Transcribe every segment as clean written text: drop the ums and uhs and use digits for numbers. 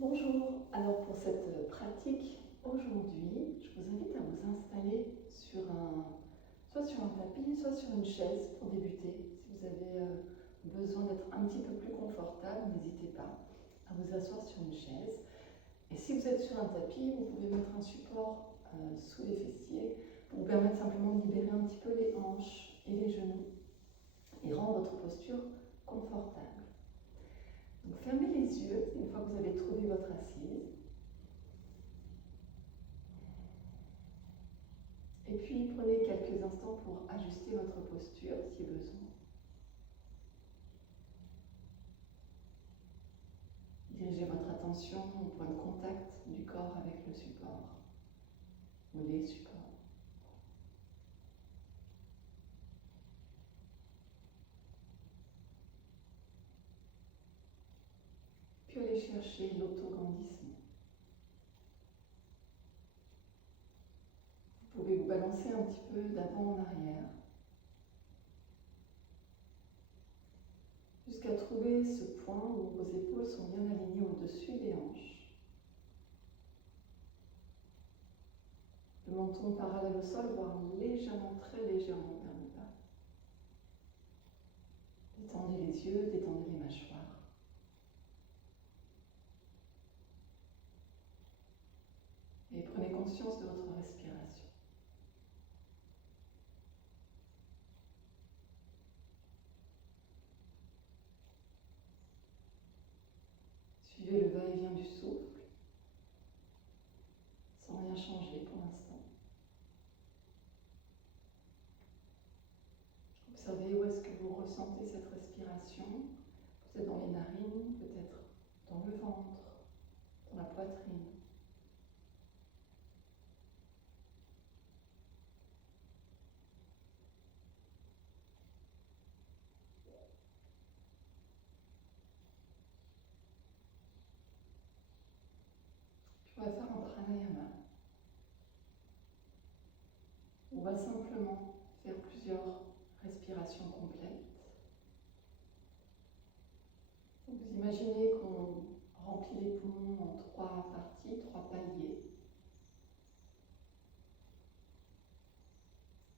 Bonjour, alors pour cette pratique, aujourd'hui, je vous invite à vous installer soit sur un tapis, soit sur une chaise pour débuter. Si vous avez besoin d'être un petit peu plus confortable, n'hésitez pas à vous asseoir sur une chaise. Et si vous êtes sur un tapis, vous pouvez mettre un support sous les fessiers pour vous permettre simplement de libérer un petit peu les hanches et les genoux et rendre votre posture confortable. Donc fermez les yeux une fois que vous avez trouvé votre assise. Et puis prenez quelques instants pour ajuster votre posture si besoin. Dirigez votre attention au point de contact du corps avec le support ou les supports. Puis allez chercher l'autograndissement. Vous pouvez vous balancer un petit peu d'avant en arrière jusqu'à trouver ce point où vos épaules sont bien alignées au-dessus des hanches. Le menton parallèle au sol, voire légèrement, très légèrement vers le bas. Détendez les yeux, détendez les mâchoires. Et prenez conscience de votre respiration. Suivez le va-et-vient du souffle, sans rien changer pour l'instant. Observez où est-ce que vous ressentez cette respiration. Peut-être dans les narines, peut-être dans le ventre, dans la poitrine. Puis on va faire un pranayama. On va simplement faire plusieurs respirations complètes. Vous imaginez qu'on remplit les poumons en 3 parties, 3 paliers.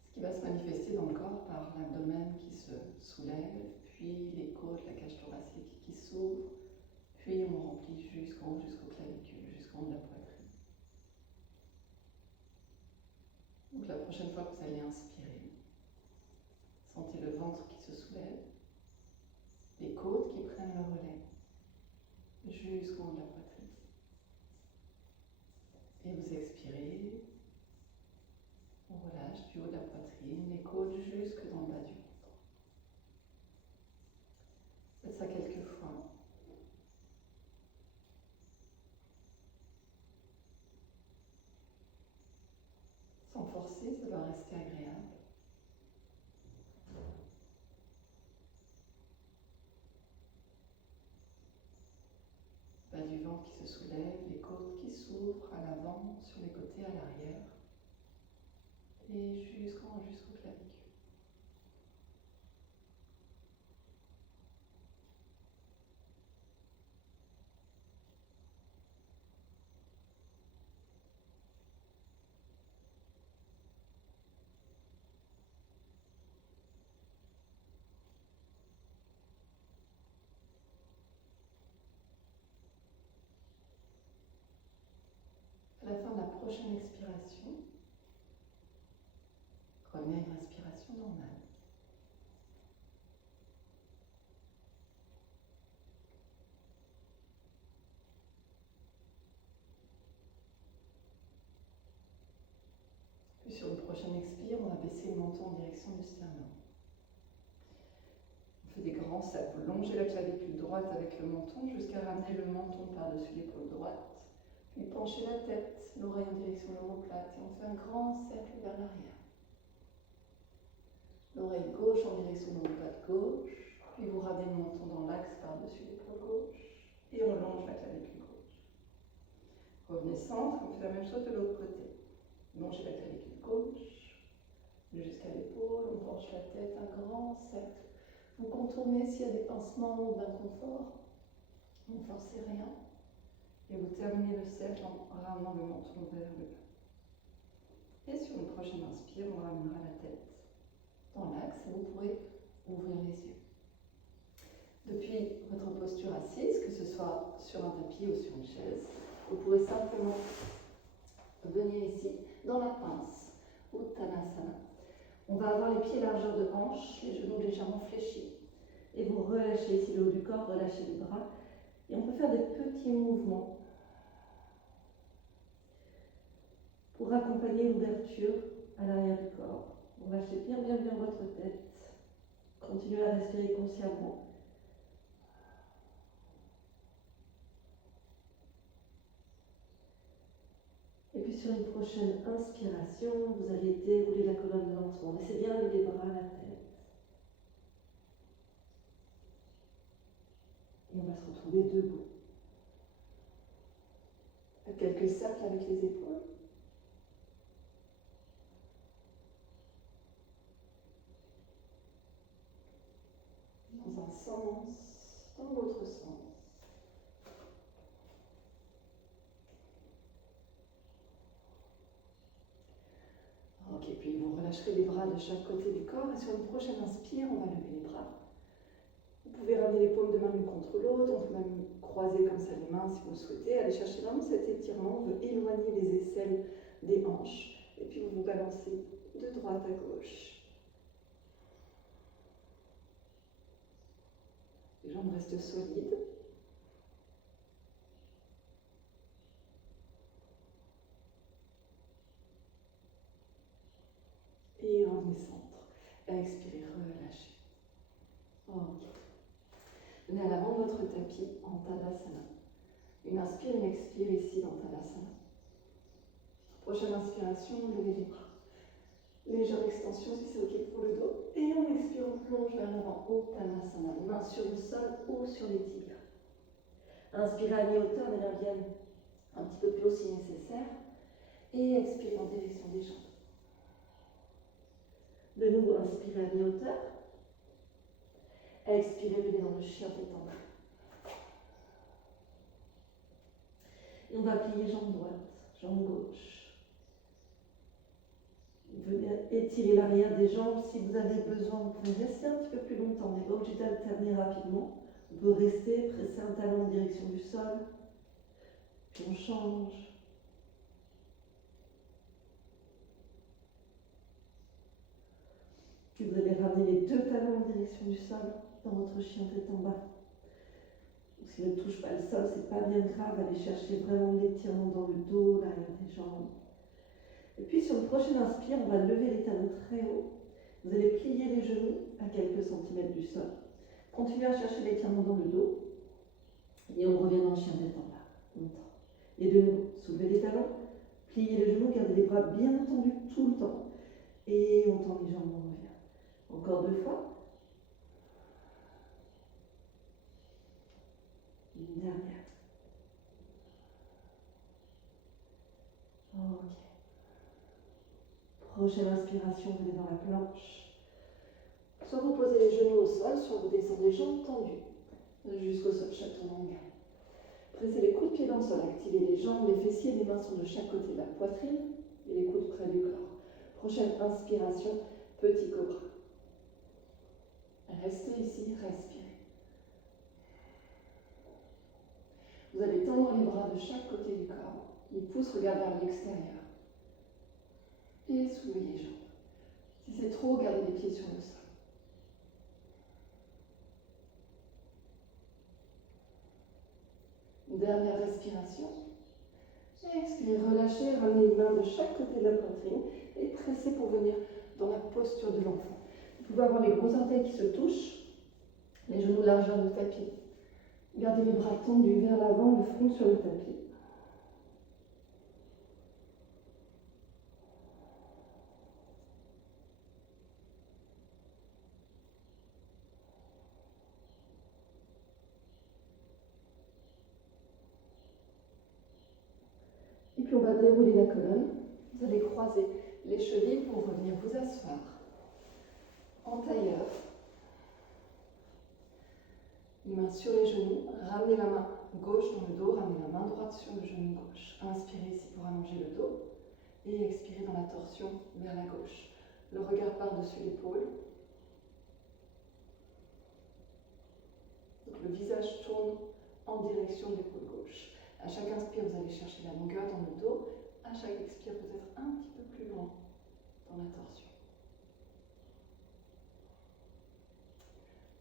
Ce qui va se manifester dans le corps par l'abdomen qui se soulève, puis les côtes, la cage thoracique qui s'ouvre, puis on remplit jusqu'au clavicule, jusqu'en haut de la poitrine. Donc la prochaine fois que vous allez inspirer, sentez le ventre qui se soulève, les côtes qui prennent le relais, jusqu'au haut de la poitrine. Et vous expirez, on relâche du haut de la poitrine, les côtes jusque dans le bas du ventre. Faites ça quelques fois. Sans forcer, ça doit rester agréable. Bas du ventre qui se soulève, les côtes qui s'ouvrent à l'avant, sur les côtés, à l'arrière. Et jusqu'au clavicule. À la fin de la prochaine expiration, revenez à une respiration normale. Puis sur une prochaine expire, on va baisser le menton en direction du sternum. On fait des grands cercles. Vous longez la clavicule droite avec le menton jusqu'à ramener le menton par-dessus l'épaule droite. Puis penchez la tête, l'oreille en direction de l'omoplate et on fait un grand cercle vers l'arrière. L'oreille gauche en direction de l'omoplate gauche, puis vous ramenez le menton dans l'axe par-dessus l'épaule gauche et on longe la clavicule gauche. Revenez centre, on fait la même chose de l'autre côté. Longez la clavicule gauche jusqu'à l'épaule, on penche la tête, un grand cercle. Vous contournez s'il y a des pincements ou d'inconfort, ne forcez rien. Et vous terminez le cercle en ramenant le menton vers le bas. Et sur une prochaine inspire, on ramènera la tête dans l'axe et vous pourrez ouvrir les yeux. Depuis votre posture assise, que ce soit sur un tapis ou sur une chaise, vous pourrez simplement venir ici dans la pince, Uttanasana. On va avoir les pieds largeur de hanche, les genoux légèrement fléchis. Et vous relâchez ici le haut du corps, relâchez les bras. Et on peut faire des petits mouvements pour accompagner l'ouverture à l'arrière du corps. Relâchez bien votre tête. Continuez à respirer consciemment. Et puis sur une prochaine inspiration, vous allez dérouler la colonne lentement. Laissez bien les bras à la tête. Et on va se retrouver debout. Quelques cercles avec les épaules. Dans un sens, dans l'autre sens. Ok, puis vous relâcherez les bras de chaque côté du corps et sur une prochaine inspire, on va lever les bras. Vous pouvez ramener les paumes de main l'une contre l'autre, on peut même croiser comme ça les mains si vous le souhaitez. Allez chercher vraiment cet étirement, on veut éloigner les aisselles des hanches. Et puis vous vous balancez de droite à gauche. Les jambes restent solides. Et revenez centre. Expirez, relâchez. Ok. Venez à l'avant de votre tapis en Tadasana. Une inspire, une expire ici dans Tadasana. Prochaine inspiration, levez les bras. Légère extension si c'est ok pour le dos. Et on expire, on plonge vers l'avant, Uttanasana. Main sur le sol ou sur les tibias. Inspirez à mi-hauteur, mais là viennent un petit peu plus haut si nécessaire. Et expirez en direction des jambes. De nouveau, inspirez à mi-hauteur. Expirez, venez dans le chien tête en bas. Et on va plier jambe droite, jambe gauche. Venez étirer l'arrière des jambes. Si vous avez besoin, vous pouvez rester un petit peu plus longtemps. On n'est pas obligé d'alterner rapidement. On peut rester, presser un talon en direction du sol. Puis on change. Puis vous allez ramener les deux talons en direction du sol dans votre chien tête en bas. S'il ne touche pas le sol, c'est pas bien grave. Allez chercher vraiment l'étirement dans le dos, l'arrière des jambes. Et puis sur le prochain inspire, on va lever les talons très haut. Vous allez plier les genoux à quelques centimètres du sol. Continuez à chercher l'étirement dans le dos. Et on revient dans le chien tête en bas. On tend. Et de nouveau, soulevez les talons, pliez les genoux, gardez les bras bien tendus tout le temps. Et on tend les jambes, on revient. Encore deux fois. Une dernière. Ok. Prochaine inspiration, vous allez dans la planche. Soit vous posez les genoux au sol, soit vous descendez les jambes tendues jusqu'au sol, chaque tour en gamme. Pressez les coudes de pied dans le sol, activez les jambes, les fessiers, les mains sont de chaque côté de la poitrine et les coudes près du corps. Prochaine inspiration, petit cobra. Restez ici, respirez. Vous allez tendre les bras de chaque côté du corps. Les pouces regardent vers l'extérieur. Et soulevez les jambes. Si c'est trop, gardez les pieds sur le sol. Une dernière respiration. Expirez, relâchez, ramenez les mains de chaque côté de la poitrine et pressez pour venir dans la posture de l'enfant. Vous pouvez avoir les gros orteils qui se touchent, les genoux largeur de tapis. Gardez les bras tendus vers l'avant, le front sur le tapis. Et puis on va dérouler la colonne. Vous allez croiser les chevilles pour revenir vous asseoir en tailleur. Les mains sur les genoux, ramenez la main gauche dans le dos, ramenez la main droite sur le genou gauche. Inspirez ici pour allonger le dos et expirez dans la torsion vers la gauche. Le regard par-dessus l'épaule. Donc le visage tourne en direction de l'épaule gauche. À chaque inspire, vous allez chercher la longueur dans le dos. À chaque expire, peut-être un petit peu plus loin dans la torsion.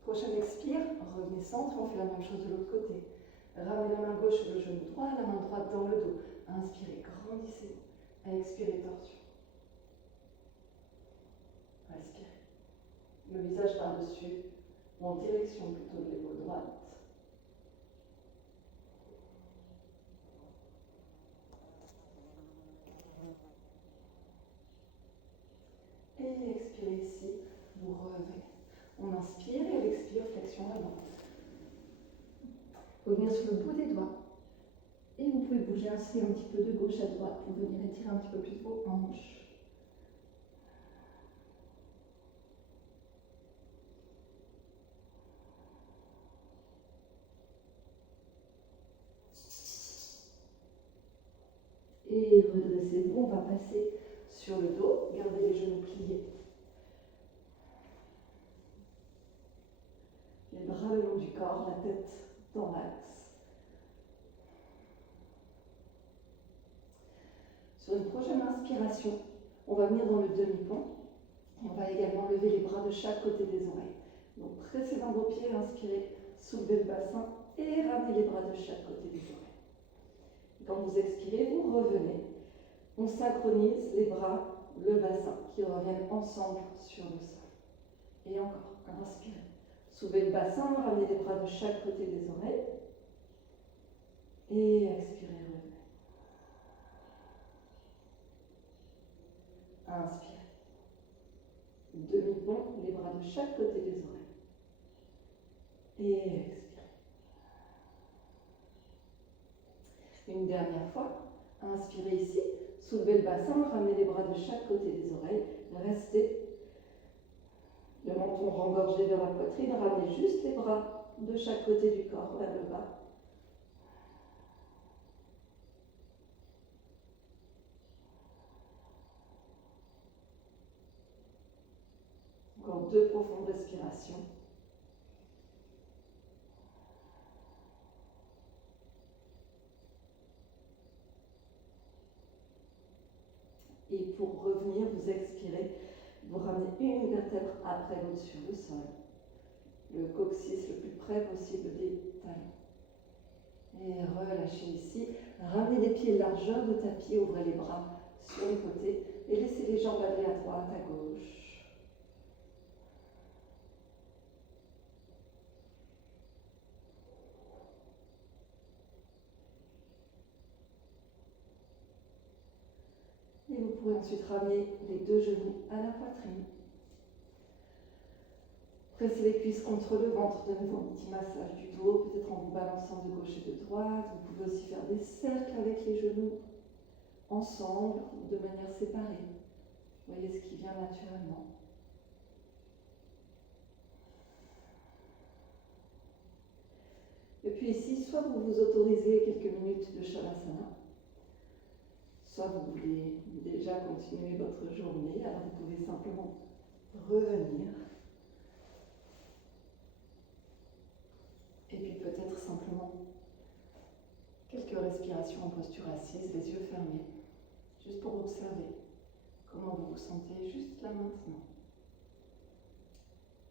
Prochaine expire, revenez centre, on fait la même chose de l'autre côté. Ramenez la main gauche sur le genou droit, la main droite dans le dos. Inspirez, grandissez-vous. Expirez, torsion. Respirez. Le visage par-dessus, ou en direction plutôt de l'épaule droite. Et expirez ici, vous revenez. On inspire et à l'expire, flexion avant. Revenir sur le bout des doigts. Et vous pouvez bouger ainsi un petit peu de gauche à droite pour venir étirer un petit peu plus vos hanches. Et redressez-vous, on va passer sur le dos, gardez les genoux pliés. Les bras le long du corps, la tête dans l'axe. Sur une prochaine inspiration, on va venir dans le demi-pont. On va également lever les bras de chaque côté des oreilles. Donc pressez dans vos pieds, inspirez, soulevez le bassin et ramenez les bras de chaque côté des oreilles. Quand vous expirez, vous revenez. On synchronise les bras, le bassin qui reviennent ensemble sur le sol. Et encore, inspirez. Soulevez le bassin, ramenez les bras de chaque côté des oreilles. Et expirez, revenez. Inspirez. Demi-pont, les bras de chaque côté des oreilles. Et expirez. Une dernière fois, inspirez ici, soulevez le bassin, ramenez les bras de chaque côté des oreilles, restez. Le menton rengorgé vers la poitrine, ramenez juste les bras de chaque côté du corps vers le bas. Encore 2 profondes respirations. Et pour revenir, vous expirez, vous ramenez une vertèbre après l'autre sur le sol. Le coccyx le plus près possible des talons. Et relâchez ici. Ramenez les pieds largeur de tapis, ouvrez les bras sur les côtés et laissez les jambes aller à droite, à gauche. Et vous pourrez ensuite ramener les 2 genoux à la poitrine. Pressez les cuisses contre le ventre, de nouveau un petit massage du dos, peut-être en vous balançant de gauche et de droite. Vous pouvez aussi faire des cercles avec les genoux, ensemble, de manière séparée. Voyez ce qui vient naturellement. Et puis ici, soit vous vous autorisez quelques minutes de Shavasana, soit vous voulez déjà continuer votre journée, alors vous pouvez simplement revenir. Et puis peut-être simplement quelques respirations en posture assise, les yeux fermés, juste pour observer comment vous vous sentez juste là maintenant.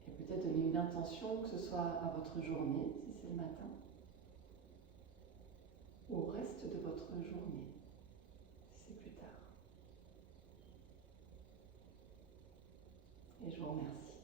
Et peut-être donner une intention, que ce soit à votre journée, si c'est le matin, ou au reste de votre journée, si c'est plus tard. Et je vous remercie.